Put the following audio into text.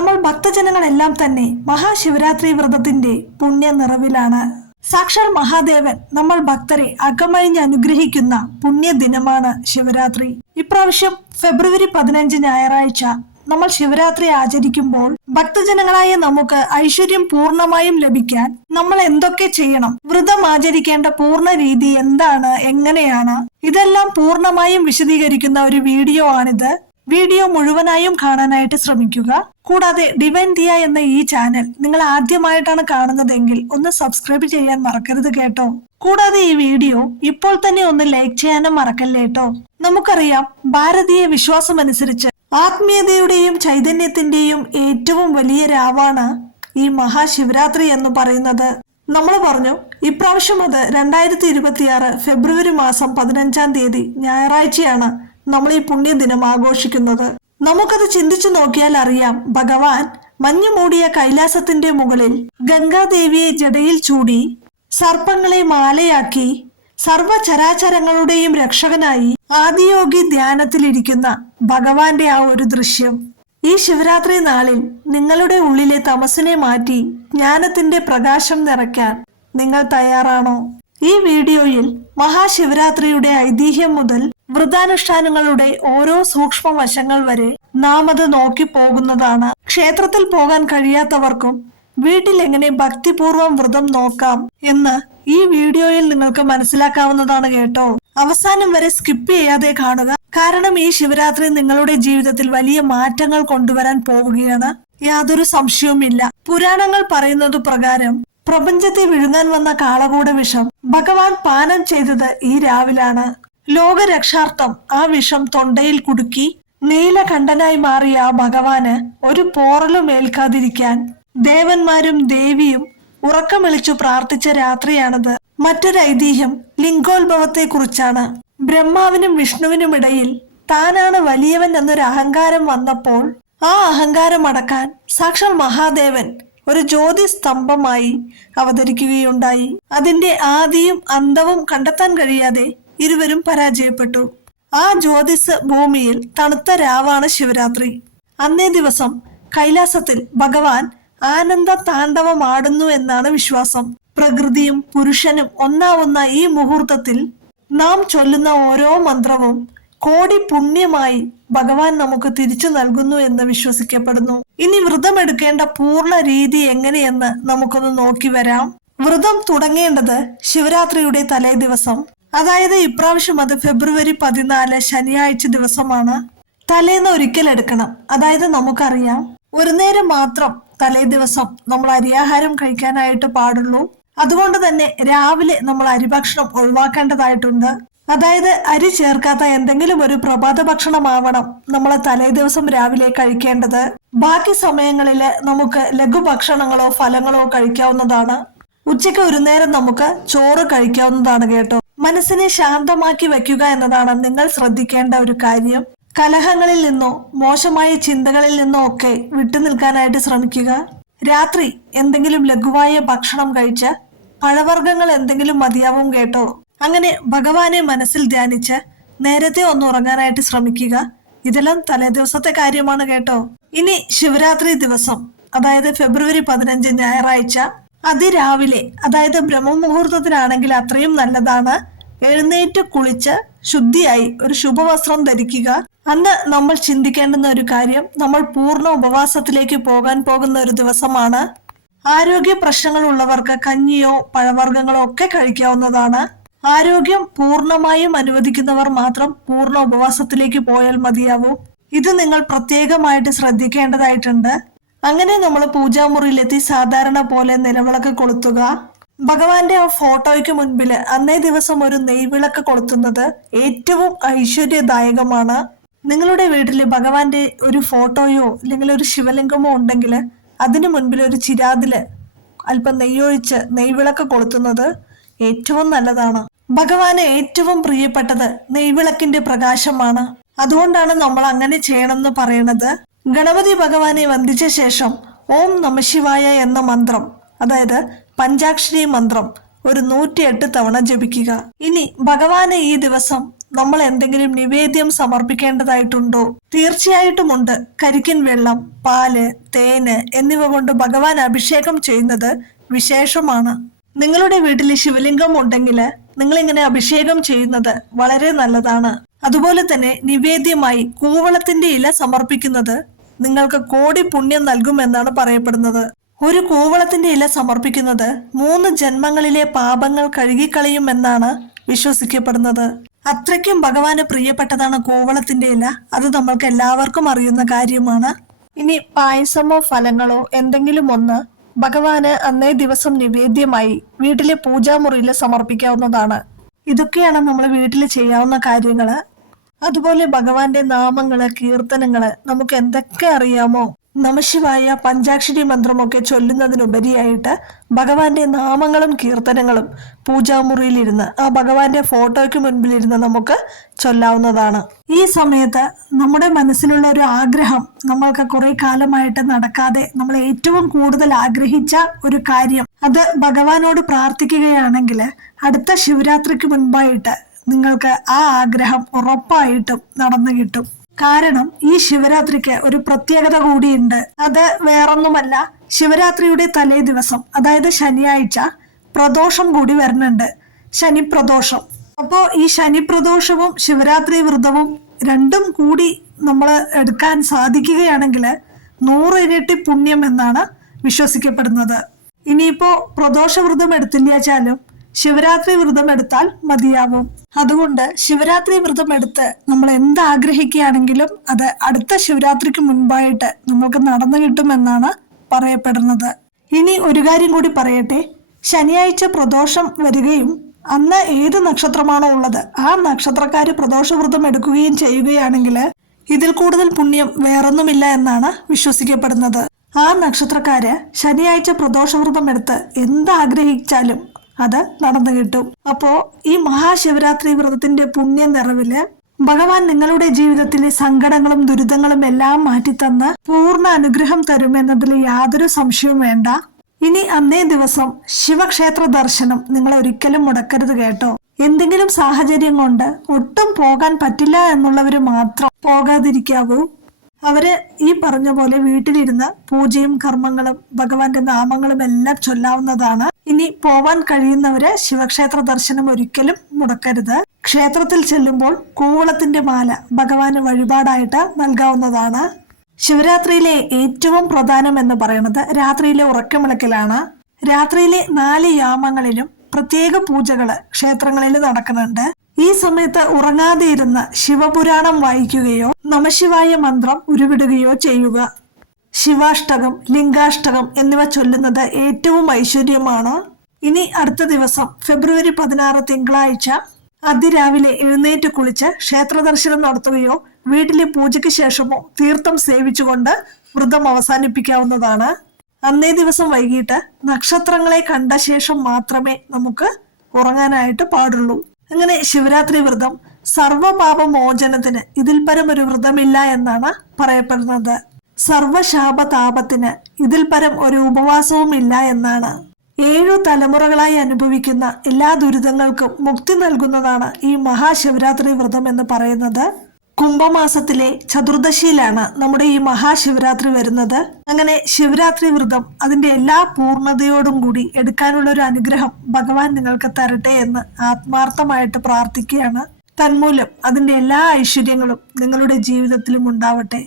നമ്മൾ ഭക്തജനങ്ങളെല്ലാം തന്നെ മഹാശിവരാത്രി വ്രതത്തിന്റെ പുണ്യ നിറവിലാണ്. സാക്ഷാൽ മഹാദേവൻ നമ്മൾ ഭക്തരെ അകമഴിഞ്ഞ് അനുഗ്രഹിക്കുന്ന പുണ്യ ദിനമാണ് ശിവരാത്രി. ഇപ്രാവശ്യം ഫെബ്രുവരി 15 ഞായറാഴ്ച നമ്മൾ ശിവരാത്രി ആചരിക്കുമ്പോൾ ഭക്തജനങ്ങളായ നമുക്ക് ഐശ്വര്യം പൂർണ്ണമായും ലഭിക്കാൻ നമ്മൾ എന്തൊക്കെ ചെയ്യണം, വ്രതം ആചരിക്കേണ്ട പൂർണ്ണ രീതി എന്താണ്, എങ്ങനെയാണ്, ഇതെല്ലാം പൂർണ്ണമായും വിശദീകരിക്കുന്ന ഒരു വീഡിയോ ആണിത്. വീഡിയോ മുഴുവനായും കാണാനായിട്ട് ശ്രമിക്കുക. കൂടാതെ ഡിവൈൻ ദിയ എന്ന ഈ ചാനൽ നിങ്ങൾ ആദ്യമായിട്ടാണ് കാണുന്നതെങ്കിൽ ഒന്ന് സബ്സ്ക്രൈബ് ചെയ്യാൻ മറക്കരുത് കേട്ടോ. കൂടാതെ ഈ വീഡിയോ ഇപ്പോൾ തന്നെ ഒന്ന് ലൈക്ക് ചെയ്യാനും മറക്കല്ലേ കേട്ടോ. നമുക്കറിയാം, ഭാരതീയ വിശ്വാസം അനുസരിച്ച് ആത്മീയതയുടെയും ചൈതന്യത്തിന്റെയും ഏറ്റവും വലിയ രാവാണ് ഈ മഹാശിവരാത്രി എന്ന് പറയുന്നത്. നമ്മൾ പറഞ്ഞു, ഇപ്രാവശ്യം അത് 2026 ഫെബ്രുവരി മാസം 15-ാം തീയതി ഞായറാഴ്ചയാണ് നമ്മൾ ഈ പുണ്യദിനം ആഘോഷിക്കുന്നത്. നമുക്കത് ചിന്തിച്ചു നോക്കിയാൽ അറിയാം, ഭഗവാൻ മഞ്ഞു മൂടിയ കൈലാസത്തിന്റെ മുകളിൽ ഗംഗാദേവിയെ ജടയിൽ ചൂടി സർപ്പങ്ങളെ മാലയാക്കി സർവചരാചരങ്ങളുടെയും രക്ഷകനായി ആദിയോഗി ധ്യാനത്തിലിരിക്കുന്ന ഭഗവാന്റെ ആ ഒരു ദൃശ്യം. ഈ ശിവരാത്രി നാളിൽ നിങ്ങളുടെ ഉള്ളിലെ തമസിനെ മാറ്റി ജ്ഞാനത്തിന്റെ പ്രകാശം നിറയ്ക്കാൻ നിങ്ങൾ തയ്യാറാണോ? ഈ വീഡിയോയിൽ മഹാശിവരാത്രിയുടെ ഐതിഹ്യം മുതൽ വ്രതാനുഷ്ഠാനങ്ങളുടെ ഓരോ സൂക്ഷ്മ വശങ്ങൾ വരെ നാം അത് നോക്കി പോകുന്നതാണ്. ക്ഷേത്രത്തിൽ പോകാൻ കഴിയാത്തവർക്കും വീട്ടിൽ എങ്ങനെ ഭക്തിപൂർവം വ്രതം നോക്കാം എന്ന് ഈ വീഡിയോയിൽ നിങ്ങൾക്ക് മനസ്സിലാക്കാവുന്നതാണ് കേട്ടോ. അവസാനം വരെ സ്കിപ്പ് ചെയ്യാതെ കാണുക. കാരണം ഈ ശിവരാത്രി നിങ്ങളുടെ ജീവിതത്തിൽ വലിയ മാറ്റങ്ങൾ കൊണ്ടുവരാൻ പോവുകയാണ്, യാതൊരു സംശയവുമില്ല. പുരാണങ്ങൾ പറയുന്നത് പ്രകാരം പ്രപഞ്ചത്തെ വിഴുങ്ങാൻ വന്ന കാളകൂട വിഷം ഭഗവാൻ പാനം ചെയ്തത് ഈ രാവിലാണ്. ലോകരക്ഷാർത്ഥം ആ വിഷം തൊണ്ടയിൽ കുടുക്കി നീലകണ്ഠനായി മാറിയ ആ ഭഗവാന് ഒരു പോറലും ഏൽക്കാതിരിക്കാൻ ദേവന്മാരും ദേവിയും ഉറക്കമിളിച്ചു പ്രാർത്ഥിച്ച രാത്രിയാണത്. മറ്റൊരു ഐതിഹ്യം ലിംഗോത്ഭവത്തെ കുറിച്ചാണ്. ബ്രഹ്മാവിനും വിഷ്ണുവിനും ഇടയിൽ താനാണ് വലിയവൻ എന്നൊരു അഹങ്കാരം വന്നപ്പോൾ ആ അഹങ്കാരം അടക്കാൻ സാക്ഷാൽ മഹാദേവൻ ഒരു ജ്യോതി സ്തംഭമായി അവതരിക്കുകയുണ്ടായി. അതിന്റെ ആദിയും അന്തവും കണ്ടെത്താൻ കഴിയാതെ ഇരുവരും പരാജയപ്പെട്ടു. ആ ജ്യോതിസ് ഭൂമിയിൽ തണുത്ത രാവാണ് ശിവരാത്രി. അന്നേ ദിവസം കൈലാസത്തിൽ ഭഗവാൻ ആനന്ദ താണ്ഡവമാടുന്നു എന്നാണ് വിശ്വാസം. പ്രകൃതിയും പുരുഷനും ഒന്നാവുന്ന ഈ മുഹൂർത്തത്തിൽ നാം ചൊല്ലുന്ന ഓരോ മന്ത്രവും കോടി പുണ്യമായി ഭഗവാൻ നമുക്ക് തിരിച്ചു നൽകുന്നു എന്ന് വിശ്വസിക്കപ്പെടുന്നു. ഇനി വ്രതം എടുക്കേണ്ട പൂർണ്ണ രീതി എങ്ങനെയെന്ന് നമുക്കൊന്ന് നോക്കി വരാം. വ്രതം തുടങ്ങേണ്ടത് ശിവരാത്രിയുടെ തലേ ദിവസം, അതായത് ഇപ്രാവശ്യം അത് ഫെബ്രുവരി 14 ശനിയാഴ്ച ദിവസമാണ്. തലേന്ന് ഒരിക്കൽ എടുക്കണം. അതായത് നമുക്കറിയാം, ഒരു നേരം മാത്രം തലേ ദിവസം നമ്മൾ അരിയാഹാരം കഴിക്കാനായിട്ട് പാടുള്ളൂ. അതുകൊണ്ട് തന്നെ രാവിലെ നമ്മൾ അരിഭക്ഷണം ഒഴിവാക്കേണ്ടതായിട്ടുണ്ട്. അതായത് അരി ചേർക്കാത്ത എന്തെങ്കിലും ഒരു പ്രഭാത ഭക്ഷണമാവണം നമ്മൾ തലേ ദിവസം രാവിലെ കഴിക്കേണ്ടത്. ബാക്കി സമയങ്ങളിൽ നമുക്ക് ലഘുഭക്ഷണങ്ങളോ ഫലങ്ങളോ കഴിക്കാവുന്നതാണ്. ഉച്ചയ്ക്ക് ഒരു നേരം നമുക്ക് ചോറ് കഴിക്കാവുന്നതാണ് കേട്ടോ. മനസ്സിനെ ശാന്തമാക്കി വെക്കുക എന്നതാണ് നിങ്ങൾ ശ്രദ്ധിക്കേണ്ട ഒരു കാര്യം. കലഹങ്ങളിൽ നിന്നോ മോശമായ ചിന്തകളിൽ നിന്നോ ഒക്കെ വിട്ടുനിൽക്കാനായിട്ട് ശ്രമിക്കുക. രാത്രി എന്തെങ്കിലും ലഘുവായ ഭക്ഷണം കഴിച്ച് പഴവർഗ്ഗങ്ങൾ എന്തെങ്കിലും മതിയാവും കേട്ടോ. അങ്ങനെ ഭഗവാനെ മനസ്സിൽ ധ്യാനിച്ച് നേരത്തെ ഒന്ന് ഉറങ്ങാനായിട്ട് ശ്രമിക്കുക. ഇതെല്ലാം തലേ ദിവസത്തെ കാര്യമാണ് കേട്ടോ. ഇനി ശിവരാത്രി ദിവസം, അതായത് ഫെബ്രുവരി 15 ഞായറാഴ്ച അതിരാവിലെ, അതായത് ബ്രഹ്മമുഹൂർത്തത്തിലാണെങ്കിൽ അത്രയും നല്ലതാണ്, എഴുന്നേറ്റ് കുളിച്ച് ശുദ്ധിയായി ഒരു ശുഭവസ്ത്രം ധരിക്കുക. അന്ന് നമ്മൾ ചിന്തിക്കേണ്ടുന്ന ഒരു കാര്യം, നമ്മൾ പൂർണ്ണ ഉപവാസത്തിലേക്ക് പോകാൻ പോകുന്ന ഒരു ദിവസമാണ്. ആരോഗ്യ പ്രശ്നങ്ങൾ ഉള്ളവർക്ക് കഞ്ഞിയോ പഴവർഗ്ഗങ്ങളോ ഒക്കെ കഴിക്കാവുന്നതാണ്. ആരോഗ്യം പൂർണ്ണമായും അനുവദിക്കുന്നവർ മാത്രം പൂർണ്ണ ഉപവാസത്തിലേക്ക് പോയാൽ മതിയാവൂ. ഇത് നിങ്ങൾ പ്രത്യേകമായിട്ട് ശ്രദ്ധിക്കേണ്ടതായിട്ടുണ്ട്. അങ്ങനെ നമ്മൾ പൂജാമുറിയിലെത്തി സാധാരണ പോലെ നിലവിളക്ക് കൊളുത്തുക. ഭഗവാന്റെ ആ ഫോട്ടോയ്ക്ക് മുൻപിൽ അന്നേ ദിവസം ഒരു നെയ്വിളക്ക് കൊളുത്തുന്നത് ഏറ്റവും ഐശ്വര്യദായകമാണ്. നിങ്ങളുടെ വീട്ടിൽ ഭഗവാന്റെ ഒരു ഫോട്ടോയോ അല്ലെങ്കിൽ ഒരു ശിവലിംഗമോ ഉണ്ടെങ്കിൽ അതിനു മുൻപിൽ ഒരു ചിരാതില് അല്പം നെയ്യൊഴിച്ച് നെയ്വിളക്ക് കൊളുത്തുന്നത് ഏറ്റവും നല്ലതാണ്. ഭഗവാന് ഏറ്റവും പ്രിയപ്പെട്ടത് നെയ്വിളക്കിന്റെ പ്രകാശമാണ്. അതുകൊണ്ടാണ് നമ്മൾ അങ്ങനെ ചെയ്യണമെന്ന് പറയുന്നത്. ഗണപതി ഭഗവാനെ വന്ദിച്ച ശേഷം ഓം നമഃശിവായ എന്ന മന്ത്രം, അതായത് പഞ്ചാക്ഷരി മന്ത്രം ഒരു 108 തവണ ജപിക്കുക. ഇനി ഭഗവാനെ ഈ ദിവസം നമ്മൾ എന്തെങ്കിലും നിവേദ്യം സമർപ്പിക്കേണ്ടതായിട്ടുണ്ടോ? തീർച്ചയായിട്ടും ഉണ്ട്. കരിക്കിൻ വെള്ളം, പാല്, തേന് എന്നിവ കൊണ്ട് ഭഗവാൻ അഭിഷേകം ചെയ്യുന്നത് വിശേഷമാണ്. നിങ്ങളുടെ വീട്ടിൽ ശിവലിംഗം ഉണ്ടെങ്കിൽ നിങ്ങൾ ഇങ്ങനെ അഭിഷേകം ചെയ്യുന്നത് വളരെ നല്ലതാണ്. അതുപോലെ തന്നെ നിവേദ്യമായി കൂവളത്തിന്റെ ഇല സമർപ്പിക്കുന്നത് നിങ്ങൾക്ക് കോടി പുണ്യം നൽകുമെന്നാണ് പറയപ്പെടുന്നത്. ഒരു കൂവളത്തിന്റെ ഇല സമർപ്പിക്കുന്നത് 3 ജന്മങ്ങളിലെ പാപങ്ങൾ കഴുകിക്കളയുമെന്നാണ് വിശ്വസിക്കപ്പെടുന്നത്. അത്രയ്ക്കും ഭഗവാന് പ്രിയപ്പെട്ടതാണ് കൂവളത്തിന്റെ ഇല. അത് നമ്മൾക്ക് എല്ലാവർക്കും അറിയുന്ന കാര്യമാണ്. ഇനി പായസമോ ഫലങ്ങളോ എന്തെങ്കിലും ഒന്ന് ഭഗവാന് അന്നേ ദിവസം നിവേദ്യമായി വീട്ടിലെ പൂജാമുറിയിൽ സമർപ്പിക്കാവുന്നതാണ്. ഇതൊക്കെയാണ് നമ്മൾ വീട്ടിൽ ചെയ്യാവുന്ന കാര്യങ്ങള്. അതുപോലെ ഭഗവാന്റെ നാമങ്ങള്, കീർത്തനങ്ങള് നമുക്ക് എന്തൊക്കെ അറിയാമോ, നമഃശിവായ പഞ്ചാക്ഷരി മന്ത്രമൊക്കെ ചൊല്ലുന്നതിനുപരിയായിട്ട് ഭഗവാന്റെ നാമങ്ങളും കീർത്തനങ്ങളും പൂജാമുറിയിലിരുന്ന് ആ ഭഗവാന്റെ ഫോട്ടോയ്ക്ക് മുൻപിലിരുന്ന് നമുക്ക് ചൊല്ലാവുന്നതാണ്. ഈ സമയത്ത് നമ്മുടെ മനസ്സിലുള്ള ഒരു ആഗ്രഹം, നമ്മൾക്ക് കുറെ കാലമായിട്ട് നടക്കാതെ നമ്മൾ ഏറ്റവും കൂടുതൽ ആഗ്രഹിച്ച ഒരു കാര്യം, അത് ഭഗവാനോട് പ്രാർത്ഥിക്കുകയാണെങ്കിൽ അടുത്ത ശിവരാത്രിക്ക് മുൻപായിട്ട് നിങ്ങൾക്ക് ആ ആഗ്രഹം ഉറപ്പായിട്ടും നടന്നു കിട്ടും. കാരണം ഈ ശിവരാത്രിക്ക് ഒരു പ്രത്യേകത കൂടിയുണ്ട്. അത് വേറൊന്നുമല്ല, ശിവരാത്രിയുടെ തലേ ദിവസം, അതായത് ശനിയാഴ്ച പ്രദോഷം കൂടി വരുന്നുണ്ട്, ശനി പ്രദോഷം. അപ്പോൾ ഈ ശനി പ്രദോഷവും ശിവരാത്രി വ്രതവും രണ്ടും കൂടി നമ്മൾ എടുക്കാൻ സാധിക്കുകയാണെങ്കിൽ 100 ഇരട്ടി പുണ്യം എന്നാണ് വിശ്വസിക്കപ്പെടുന്നത്. ഇനിയിപ്പോ പ്രദോഷ വ്രതം എടുത്തില്ലാച്ചാലും ശിവരാത്രി വ്രതം എടുത്താൽ മതിയാവും. അതുകൊണ്ട് ശിവരാത്രി വ്രതം എടുത്ത് നമ്മൾ എന്താഗ്രഹിക്കുകയാണെങ്കിലും അത് അടുത്ത ശിവരാത്രിക്ക് മുൻപായിട്ട് നമുക്ക് നടന്നു കിട്ടുമെന്നാണ് പറയപ്പെടുന്നത്. ഇനി ഒരു കാര്യം കൂടി പറയട്ടെ. ശനിയാഴ്ച പ്രദോഷം വരികയും അന്ന് ഏത് നക്ഷത്രമാണോ ഉള്ളത് ആ നക്ഷത്രക്കാര് പ്രദോഷവ്രതം എടുക്കുകയും ചെയ്യുകയാണെങ്കിൽ ഇതിൽ കൂടുതൽ പുണ്യം വേറൊന്നുമില്ല എന്നാണ് വിശ്വസിക്കപ്പെടുന്നത്. ആ നക്ഷത്രക്കാര് ശനിയാഴ്ച പ്രദോഷവ്രതം എടുത്ത് എന്താഗ്രഹിച്ചാലും അത് നടന്നു കിട്ടും. അപ്പോ ഈ മഹാശിവരാത്രി വ്രതത്തിന്റെ പുണ്യ നിറവില് ഭഗവാൻ നിങ്ങളുടെ ജീവിതത്തിലെ സങ്കടങ്ങളും ദുരിതങ്ങളും എല്ലാം മാറ്റിത്തന്ന് പൂർണ്ണ അനുഗ്രഹം തരുമെന്നതിൽ യാതൊരു സംശയവും വേണ്ട. ഇനി അന്നേ ദിവസം ശിവക്ഷേത്ര ദർശനം നിങ്ങൾ ഒരിക്കലും മുടക്കരുത് കേട്ടോ. എന്തെങ്കിലും സാഹചര്യം കൊണ്ട് ഒട്ടും പോകാൻ പറ്റില്ല എന്നുള്ളവര് മാത്രം പോകാതിരിക്കാവൂ. അവര് ഈ പറഞ്ഞ പോലെ വീട്ടിലിരുന്ന് പൂജയും കർമ്മങ്ങളും ഭഗവാന്റെ നാമങ്ങളും എല്ലാം ചൊല്ലാവുന്നതാണ്. ഇനി പോവാൻ കഴിയുന്നവര് ശിവക്ഷേത്ര ദർശനം ഒരിക്കലും മുടക്കരുത്. ക്ഷേത്രത്തിൽ ചെല്ലുമ്പോൾ കൂവളത്തിന്റെ മാല ഭഗവാന് വഴിപാടായിട്ട് നൽകാവുന്നതാണ്. ശിവരാത്രിയിലെ ഏറ്റവും പ്രധാനം എന്ന് പറയുന്നത് രാത്രിയിലെ ഉറക്കമിളക്കലാണ്. രാത്രിയിലെ 4 യാമങ്ങളിലും പ്രത്യേക പൂജകള് ക്ഷേത്രങ്ങളിൽ നടക്കുന്നുണ്ട്. ഈ സമയത്ത് ഉറങ്ങാതെ ഇരുന്ന് ശിവപുരാണം വായിക്കുകയോ നമഃശിവായ മന്ത്രം ഉരുവിടുകയോ ചെയ്യുക. ശിവാഷ്ടകം, ലിംഗാഷ്ടകം എന്നിവ ചൊല്ലുന്നത് ഏറ്റവും ഐശ്വര്യമാണ്. ഇനി അടുത്ത ദിവസം ഫെബ്രുവരി 16 തിങ്കളാഴ്ച അതിരാവിലെ എഴുന്നേറ്റ് കുളിച്ച് ക്ഷേത്ര ദർശനം നടത്തുകയോ വീട്ടിലെ പൂജയ്ക്ക് ശേഷമോ തീർത്ഥം സേവിച്ചുകൊണ്ട് വ്രതം അവസാനിപ്പിക്കാവുന്നതാണ്. അന്നേ ദിവസം വൈകിട്ട് നക്ഷത്രങ്ങളെ കണ്ട ശേഷം മാത്രമേ നമുക്ക് ഉറങ്ങാനായിട്ട് പാടുള്ളൂ. അങ്ങനെ ശിവരാത്രി വ്രതം സർവപാപമോചനത്തിന് ഇതിൽ പരം ഒരു വ്രതമില്ല എന്നാണ് പറയപ്പെടുന്നത്. സർവശാപതാപത്തിന് ഇതിൽ പരം ഒരു ഉപവാസവും ഇല്ല എന്നാണ്. 7 തലമുറകളായി അനുഭവിക്കുന്ന എല്ലാ ദുരിതങ്ങൾക്കും മുക്തി നൽകുന്നതാണ് ഈ മഹാശിവരാത്രി വ്രതം എന്ന് പറയുന്നത്. കുംഭമാസത്തിലെ ചതുർദശിയിലാണ് നമ്മുടെ ഈ മഹാശിവരാത്രി വരുന്നത്. അങ്ങനെ ശിവരാത്രി വ്രതം അതിന്റെ എല്ലാ പൂർണ്ണതയോടും കൂടി എടുക്കാനുള്ള ഒരു അനുഗ്രഹം ഭഗവാൻ നിങ്ങൾക്ക് തരട്ടെ എന്ന് ആത്മാർത്ഥമായിട്ട് പ്രാർത്ഥിക്കുകയാണ്. തന്മൂലം അതിന്റെ എല്ലാ ഐശ്വര്യങ്ങളും നിങ്ങളുടെ ജീവിതത്തിലും ഉണ്ടാവട്ടെ.